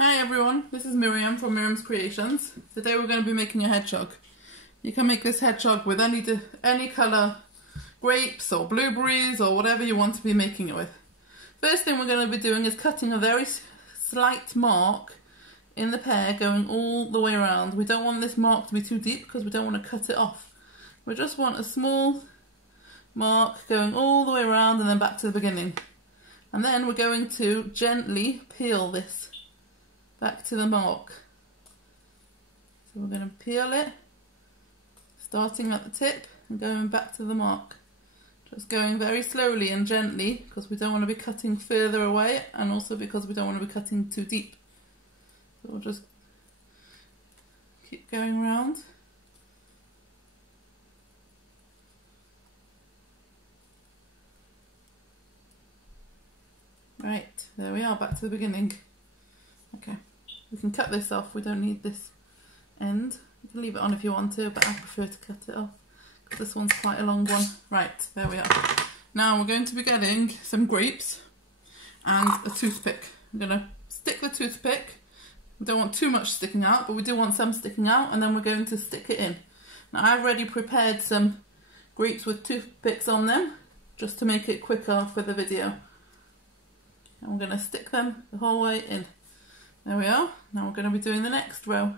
Hi everyone, this is Miriam from Miriam's Creations. Today we're going to be making a hedgehog. You can make this hedgehog with any colour grapes or blueberries or whatever you want to be making it with. First thing we're going to be doing is cutting a very slight mark in the pear going all the way around. We don't want this mark to be too deep because we don't want to cut it off. We just want a small mark going all the way around and then back to the beginning. And then we're going to gently peel this back to the mark. So we're going to peel it, starting at the tip and going back to the mark. Just going very slowly and gently because we don't want to be cutting further away and also because we don't want to be cutting too deep. So we'll just keep going around. Right, there we are, back to the beginning. Okay, we can cut this off, we don't need this end. You can leave it on if you want to, but I prefer to cut it off because this one's quite a long one. Right, there we are. Now we're going to be getting some grapes and a toothpick. I'm going to stick the toothpick. We don't want too much sticking out, but we do want some sticking out, and then we're going to stick it in. Now I've already prepared some grapes with toothpicks on them, just to make it quicker for the video. And we're going to stick them the whole way in. There we are. Now we're going to be doing the next row.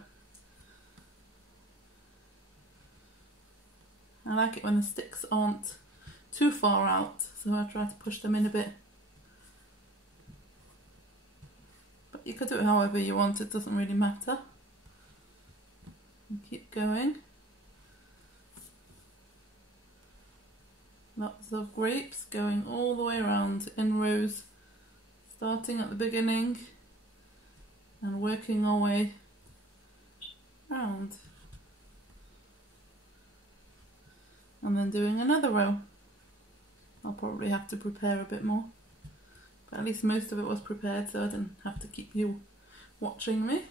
I like it when the sticks aren't too far out, so I try to push them in a bit. But you could do it however you want, it doesn't really matter. And keep going. Lots of grapes going all the way around in rows. Starting at the beginning and working our way round. And then doing another row. I'll probably have to prepare a bit more. But at least most of it was prepared, so I didn't have to keep you watching me.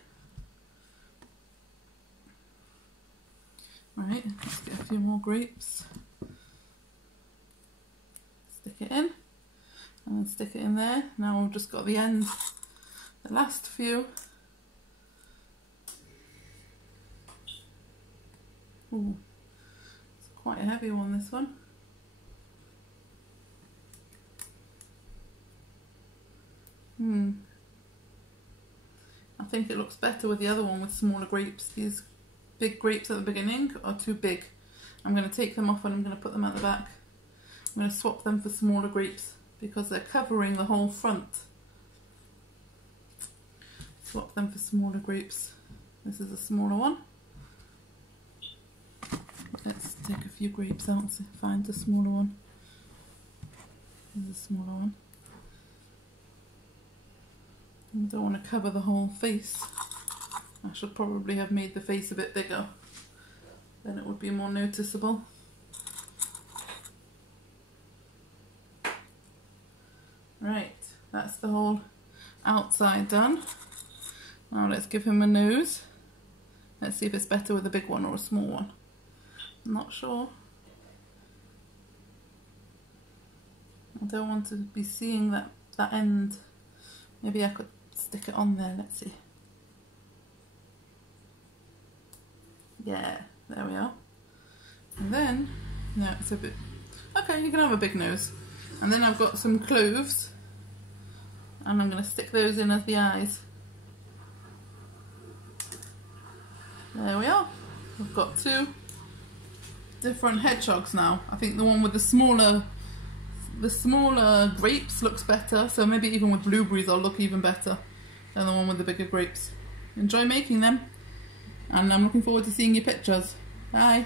Right, let's get a few more grapes. Stick it in. And then stick it in there. Now we've just got the end, the last few. Ooh, it's quite a heavy one, this one. I think it looks better with the other one with smaller grapes. These big grapes at the beginning are too big. I'm going to take them off and I'm going to put them at the back. I'm going to swap them for smaller grapes, because they're covering the whole front. Swap them for smaller grapes. This is a smaller one. Let's take a few grapes out and find the smaller one. Here's a smaller one. I don't want to cover the whole face. I should probably have made the face a bit bigger. Then it would be more noticeable. Right, that's the whole outside done. Now let's give him a nose. Let's see if it's better with a big one or a small one. I'm not sure. I don't want to be seeing that end. Maybe I could stick it on there, let's see. Yeah, there we are. And then, no, it's a bit, okay, you can have a big nose. And then I've got some cloves, and I'm going to stick those in as the eyes. There we are. I've got two different hedgehogs now. I think the one with the smaller grapes looks better, so maybe even with blueberries I'll look even better than the one with the bigger grapes. Enjoy making them, and I'm looking forward to seeing your pictures. Bye!